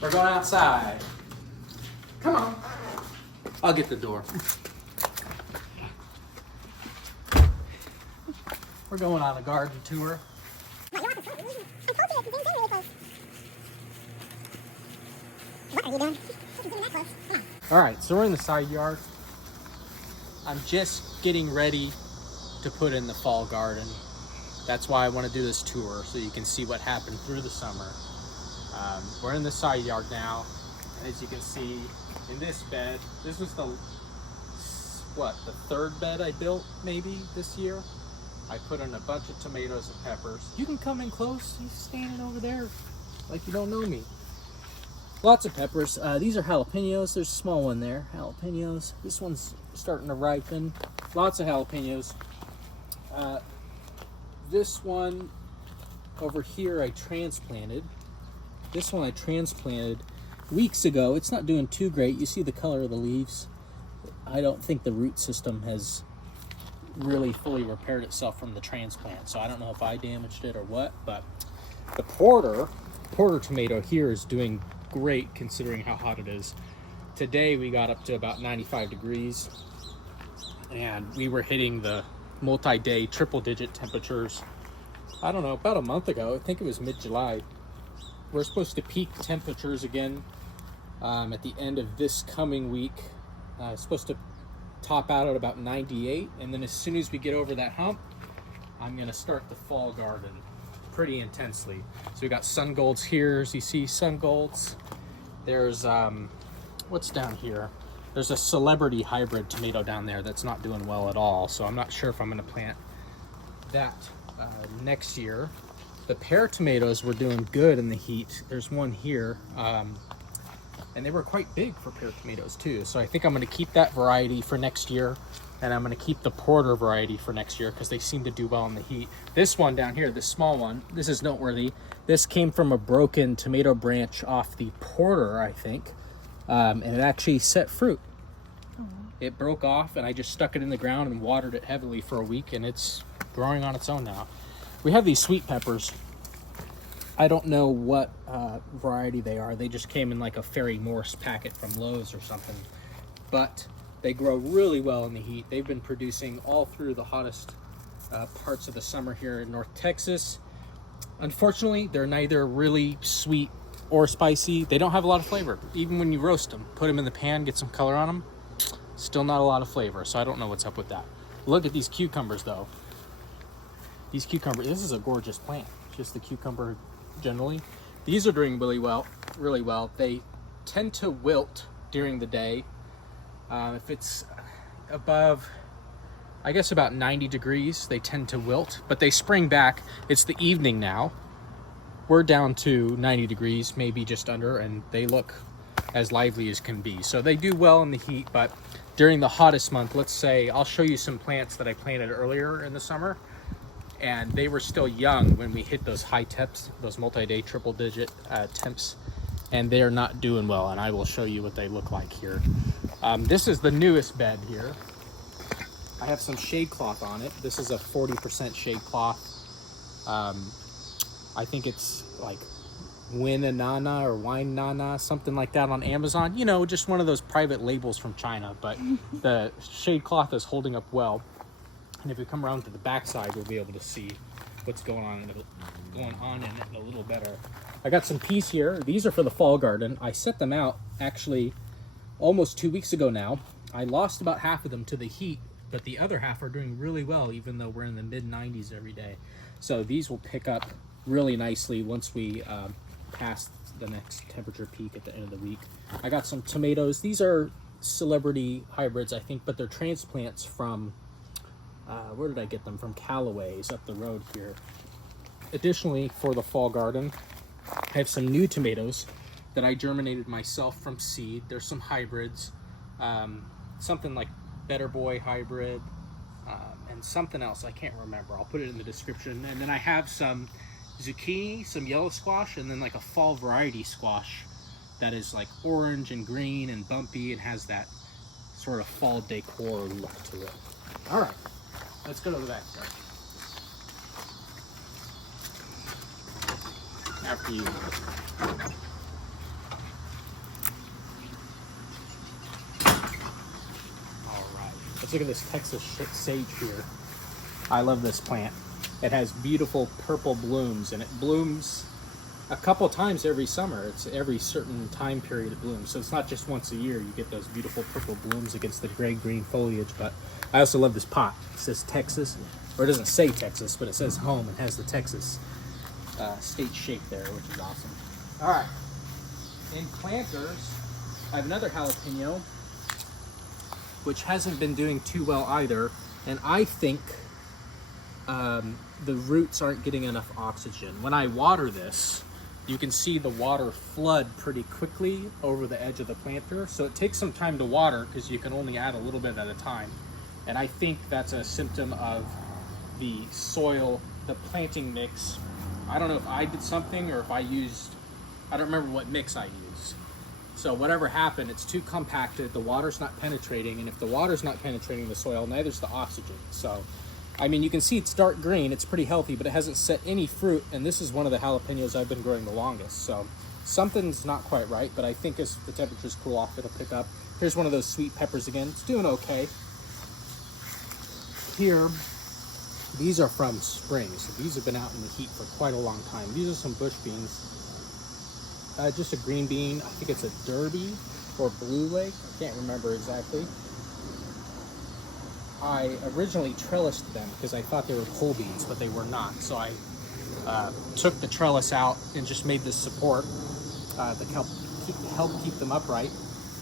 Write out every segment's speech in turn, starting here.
We're going outside. Come on. I'll get the door. We're going on a garden tour. What are you doing? All right, so we're in the side yard. I'm just getting ready to put in the fall garden. That's why I want to do this tour, so you can see what happened through the summer. We're in the side yard now. As you can see, in this bed, this was the third bed I built maybe this year. I put in a bunch of tomatoes and peppers. You can come in close. He's standing over there like you don't know me. Lots of peppers. These are jalapenos. There's a small one there. Jalapenos. This one's starting to ripen. Lots of jalapenos. This one over here I transplanted. This one I transplanted weeks ago. It's not doing too great. You see the color of the leaves. I don't think the root system has really fully repaired itself from the transplant. So I don't know if I damaged it or what, but the porter tomato here is doing great considering how hot it is. Today we got up to about 95 degrees and we were hitting the multi-day triple digit temperatures. I don't know, about a month ago. I think it was mid-July. We're supposed to peak temperatures again at the end of this coming week. It's supposed to top out at about 98, and then as soon as we get over that hump, I'm gonna start the fall garden pretty intensely. So we got sun golds here, as you see, sun golds. There's what's down here? There's a celebrity hybrid tomato down there that's not doing well at all, so I'm not sure if I'm gonna plant that next year. The pear tomatoes were doing good in the heat. There's one here, and they were quite big for pear tomatoes too. So I think I'm gonna keep that variety for next year, and I'm gonna keep the porter variety for next year because they seem to do well in the heat. This one down here, this small one, this is noteworthy. This came from a broken tomato branch off the porter, I think, and it actually set fruit. It broke off, and I just stuck it in the ground and watered it heavily for a week, and it's growing on its own now. We have these sweet peppers. I don't know what variety they are. They just came in like a Fairy Morse packet from Lowe's or something. But they grow really well in the heat. They've been producing all through the hottest parts of the summer here in North Texas. Unfortunately, they're neither really sweet or spicy. They don't have a lot of flavor. Even when you roast them, put them in the pan, get some color on them, still not a lot of flavor. So I don't know what's up with that. Look at these cucumbers though. These cucumbers, this is a gorgeous plant. Just the cucumber generally. These are doing really well. They tend to wilt during the day. If it's above, I guess about 90 degrees, they tend to wilt, but they spring back. It's the evening now. We're down to 90 degrees, maybe just under, and they look as lively as can be. So they do well in the heat, but during the hottest month, let's say, I'll show you some plants that I planted earlier in the summer, and they were still young when we hit those high temps, those multi-day triple digit temps, and they're not doing well, and I will show you what they look like here. This is the newest bed here. I have some shade cloth on it. This is a 40% shade cloth. I think it's like Winanana or Wine Nana, something like that on Amazon. You know, just one of those private labels from China, but the shade cloth is holding up well. And if we come around to the back side, we'll be able to see what's going on in it a little better. I got some peas here. These are for the fall garden. I set them out actually almost 2 weeks ago now. I lost about half of them to the heat, but the other half are doing really well, even though we're in the mid-90s every day. So these will pick up really nicely once we pass the next temperature peak at the end of the week. I got some tomatoes. These are celebrity hybrids, I think, but they're transplants from where did I get them? From Callaway's up the road here. Additionally, for the fall garden, I have some new tomatoes that I germinated myself from seed. There's some hybrids, something like Better Boy hybrid, and something else I can't remember. I'll put it in the description. And then I have some zucchini, some yellow squash, and then like a fall variety squash that is like orange and green and bumpy and has that sort of fall decor look to it. All right. Let's go to the backyard. After you. Let's look at this Texas sage here. I love this plant. It has beautiful purple blooms, and it blooms a couple times every summer. It's every certain time period it blooms. So it's not just once a year you get those beautiful purple blooms against the gray-green foliage. But I also love this pot. It says Texas, or it doesn't say Texas, but it says home and has the Texas state shape there, which is awesome. All right, in planters, I have another jalapeno, which hasn't been doing too well either. And I think the roots aren't getting enough oxygen. When I water this, you can see the water flood pretty quickly over the edge of the planter. So it takes some time to water because you can only add a little bit at a time. And I think that's a symptom of the soil, the planting mix. I don't know if I did something or if I don't remember what mix I used. So whatever happened, it's too compacted, the water's not penetrating, and if the water's not penetrating the soil, neither's the oxygen. So, I mean, you can see it's dark green, it's pretty healthy, but it hasn't set any fruit, and this is one of the jalapenos I've been growing the longest. So something's not quite right, but I think as the temperatures cool off, it'll pick up. Here's one of those sweet peppers again. It's doing okay. Here, these are from spring, so these have been out in the heat for quite a long time. These are some bush beans. Just a green bean. I think it's a Derby or Blue Lake. I can't remember exactly. I originally trellised them because I thought they were pole beans, but they were not. So I took the trellis out and just made this support that help keep them upright.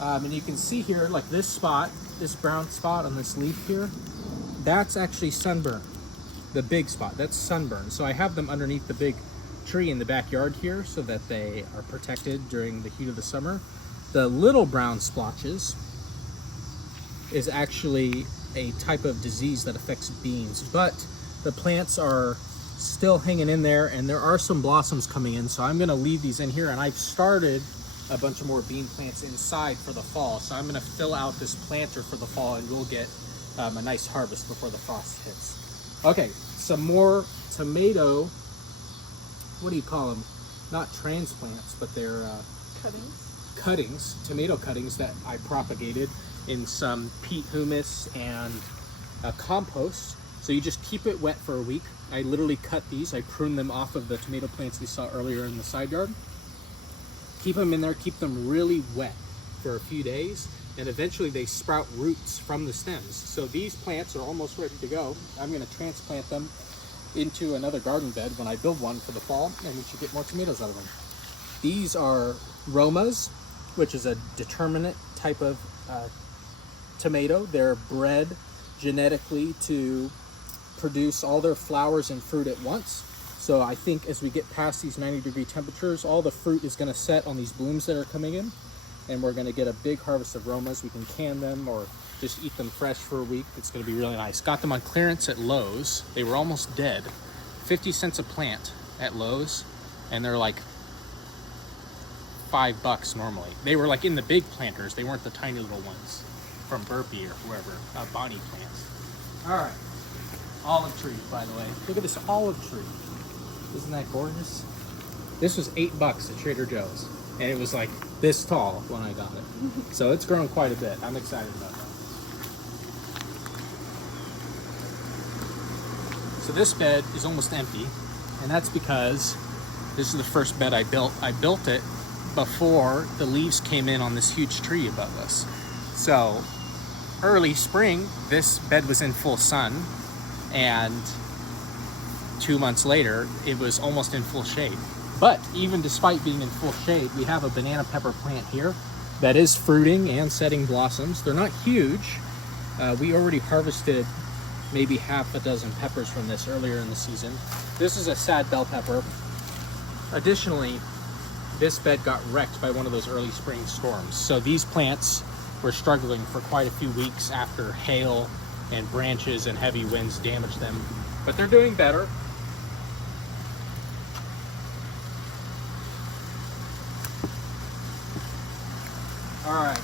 And you can see here, like this spot, this brown spot on this leaf here, that's actually sunburn. The big spot, that's sunburn. So I have them underneath the big tree in the backyard here so that they are protected during the heat of the summer. The little brown splotches is actually a type of disease that affects beans, but the plants are still hanging in there and there are some blossoms coming in, so I'm going to leave these in here. And I've started a bunch of more bean plants inside for the fall, so I'm going to fill out this planter for the fall and we'll get a nice harvest before the frost hits. Okay, some more tomato, what do you call them? Not transplants, but they're cuttings, tomato cuttings that I propagated in some peat humus and compost. So you just keep it wet for a week. I literally cut these. I prune them off of the tomato plants we saw earlier in the side yard. Keep them in there, keep them really wet for a few days, and eventually they sprout roots from the stems. So these plants are almost ready to go. I'm going to transplant them into another garden bed when I build one for the fall, and we should get more tomatoes out of them. These are Romas, which is a determinate type of tomato. They're bred genetically to produce all their flowers and fruit at once. So I think as we get past these 90-degree temperatures, all the fruit is going to set on these blooms that are coming in, and we're going to get a big harvest of Romas. We can can them or just eat them fresh for a week. It's going to be really nice. Got them on clearance at Lowe's. They were almost dead. 50 cents a plant at Lowe's, and they're like $5 normally. They were like in the big planters. They weren't the tiny little ones from Burpee or whoever, Bonnie plants. All right, olive trees, by the way. Look at this olive tree. Isn't that gorgeous? This was $8 at Trader Joe's, and it was like this tall when I got it. So it's grown quite a bit. I'm excited about that. So this bed is almost empty, and that's because this is the first bed I built. I built it before the leaves came in on this huge tree above us. So early spring, this bed was in full sun, and 2 months later, it was almost in full shade. But even despite being in full shade, we have a banana pepper plant here that is fruiting and setting blossoms. They're not huge. We already harvested maybe half a dozen peppers from this earlier in the season. This is a sad bell pepper. Additionally, this bed got wrecked by one of those early spring storms. So these plants were struggling for quite a few weeks after hail and branches and heavy winds damaged them. But they're doing better. All right,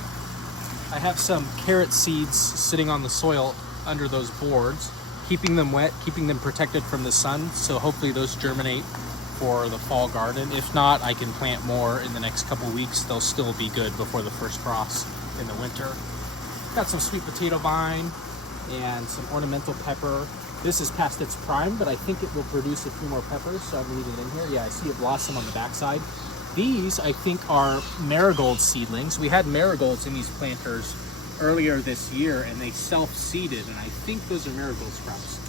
I have some carrot seeds sitting on the soil under those boards, keeping them wet, keeping them protected from the sun. So hopefully those germinate for the fall garden. If not, I can plant more in the next couple weeks. They'll still be good before the first frost in the winter. Got some sweet potato vine, and some ornamental pepper. This is past its prime, but I think it will produce a few more peppers, so I'm leaving it in here. Yeah, I see a blossom on the backside. These, I think, are marigold seedlings. We had marigolds in these planters earlier this year, and they self-seeded, and I think those are marigold sprouts.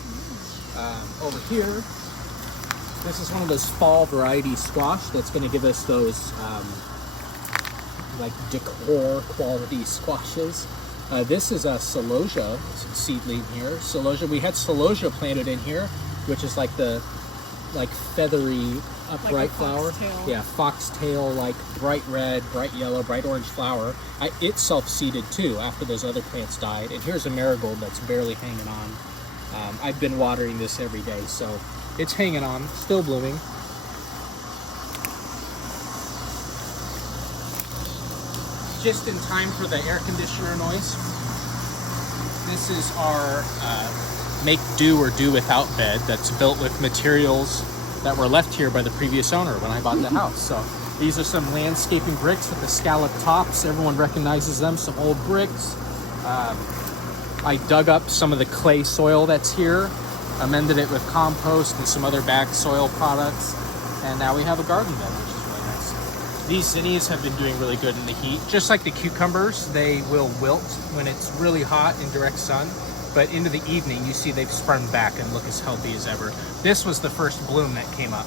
Over here, this is one of those fall variety squash that's going to give us those like decor quality squashes. This is a celosia seedling here. Celosia, we had celosia planted in here, which is like the feathery upright like flower. Foxtail. Yeah, foxtail, like bright red, bright yellow, bright orange flower. It self-seeded too after those other plants died. And here's a marigold that's barely hanging on. I've been watering this every day, so it's hanging on, still blooming. Just in time for the air conditioner noise. This is our make do or do without bed that's built with materials that were left here by the previous owner when I bought the house. So these are some landscaping bricks with the scalloped tops. Everyone recognizes them, some old bricks. I dug up some of the clay soil that's here, amended it with compost and some other bagged soil products, and now we have a garden bed, which is really nice. These zinnias have been doing really good in the heat. Just like the cucumbers, they will wilt when it's really hot in direct sun, but into the evening you see they've sprung back and look as healthy as ever. This was the first bloom that came up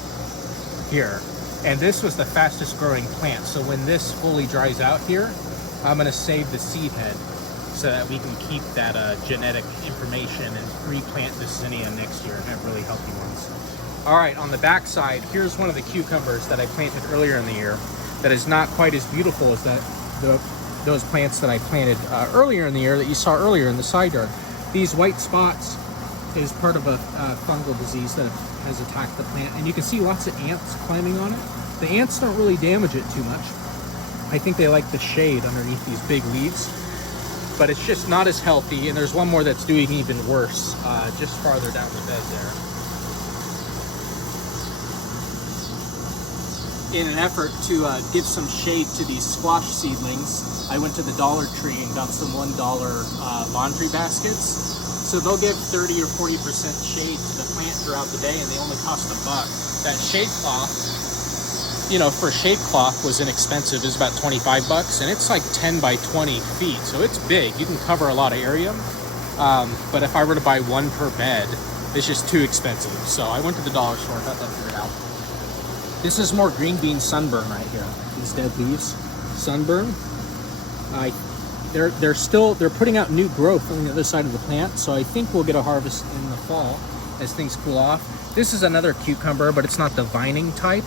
here, and this was the fastest growing plant. So when this fully dries out here, I'm going to save the seed head so that we can keep that genetic information and replant this zinnia next year and have really healthy ones. All right, on the back side, here's one of the cucumbers that I planted earlier in the year that is not quite as beautiful as those plants that I planted earlier in the year that you saw earlier in the side yard. These white spots is part of a fungal disease that has attacked the plant, and you can see lots of ants climbing on it. The ants don't really damage it too much. I think they like the shade underneath these big leaves, but it's just not as healthy. And there's one more that's doing even worse, just farther down the bed there. In an effort to give some shade to these squash seedlings, I went to the Dollar Tree and got some $1 laundry baskets. So they'll give 30 or 40% shade to the plant throughout the day, and they only cost $1. That shade cloth, you know, for shade cloth was inexpensive. It's about 25 bucks, and it's like 10 by 20 feet, so it's big. You can cover a lot of area, but if I were to buy one per bed, it's just too expensive. So I went to the dollar store, got that figured out. This is more green bean sunburn right here. These dead leaves, sunburn. They're putting out new growth on the other side of the plant, so I think we'll get a harvest in the fall as things cool off. This is another cucumber, but it's not the vining type.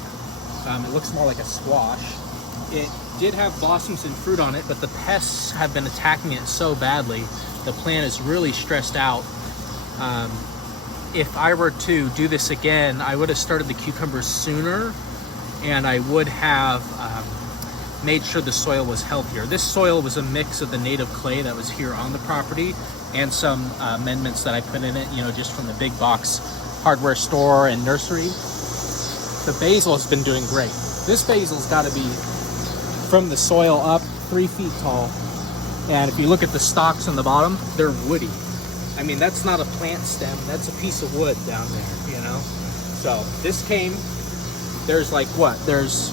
It looks more like a squash. It did have blossoms and fruit on it, but the pests have been attacking it so badly, the plant is really stressed out. If I were to do this again, I would have started the cucumbers sooner, and I would have made sure the soil was healthier. This soil was a mix of the native clay that was here on the property and some amendments that I put in it, you know, just from the big box hardware store and nursery. The basil has been doing great. This basil's got to be from the soil up 3 feet tall. And if you look at the stalks on the bottom, they're woody. I mean, that's not a plant stem, that's a piece of wood down there, you know? So this came, there's like what? There's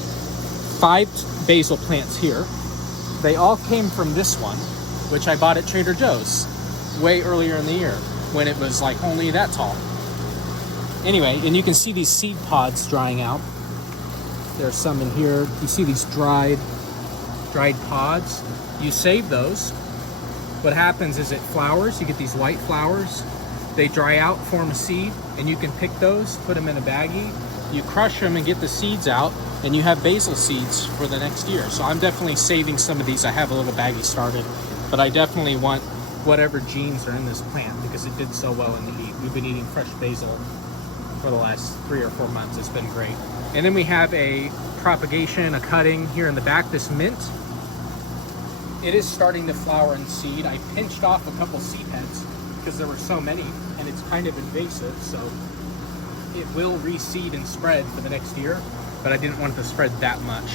5 basil plants here. They all came from this one, which I bought at Trader Joe's way earlier in the year when it was like only that tall. Anyway, and you can see these seed pods drying out. There's some in here. You see these dried pods. You save those. What happens is it flowers. You get these white flowers. They dry out, form a seed, and you can pick those, put them in a baggie. You crush them and get the seeds out, and you have basil seeds for the next year. So I'm definitely saving some of these. I have a little baggie started, but I definitely want whatever genes are in this plant because it did so well in the heat. We've been eating fresh basil for the last 3 or 4 months. It's been great. And then we have a propagation, a cutting here in the back, this mint. It is starting to flower and seed. I pinched off a couple seed heads because there were so many, and it's kind of invasive, so it will reseed and spread for the next year, but I didn't want it to spread that much.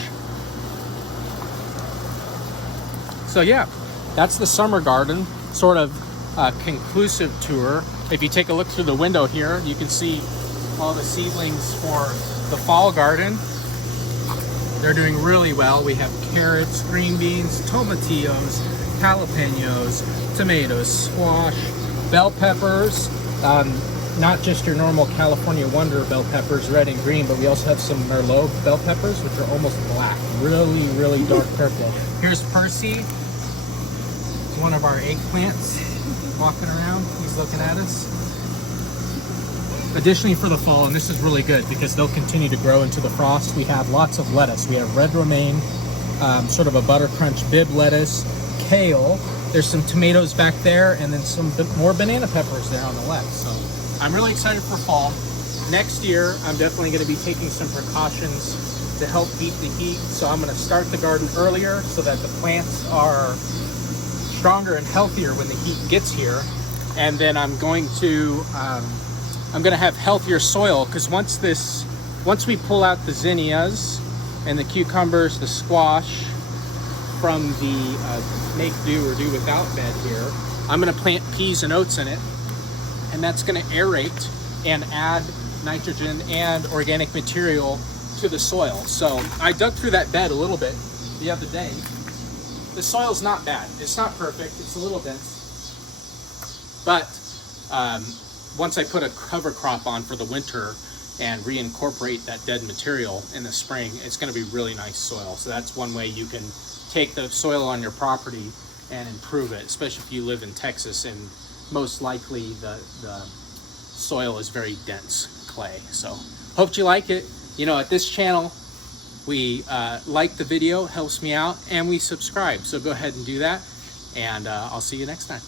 So yeah, that's the summer garden, sort of conclusive tour. If you take a look through the window here, you can see all the seedlings for the fall garden. They're doing really well. We have carrots, green beans, tomatillos, jalapenos, tomatoes, squash, bell peppers, not just your normal California Wonder bell peppers, red and green, but we also have some Merlot bell peppers, which are almost black, really, really dark purple. Here's Percy. It's one of our eggplants walking around. He's looking at us. Additionally, for the fall, and this is really good because they'll continue to grow into the frost, we have lots of lettuce. We have red romaine, sort of a butter crunch bib lettuce, kale. There's some tomatoes back there, and then some more banana peppers there on the left. So I'm really excited for fall. Next year, I'm definitely going to be taking some precautions to help beat the heat. So I'm going to start the garden earlier so that the plants are stronger and healthier when the heat gets here. And then I'm going to have healthier soil, because once we pull out the zinnias and the cucumbers, the squash from the make do or do without bed here, I'm going to plant peas and oats in it, and that's going to aerate and add nitrogen and organic material to the soil. So I dug through that bed a little bit the other day. The soil's not bad. It's not perfect. It's a little dense, but once I put a cover crop on for the winter and reincorporate that dead material in the spring, it's going to be really nice soil. So that's one way you can take the soil on your property and improve it, especially if you live in Texas, and most likely the soil is very dense clay. So hope you like it. You know, at this channel, we like the video, helps me out, and we subscribe. So go ahead and do that, and I'll see you next time.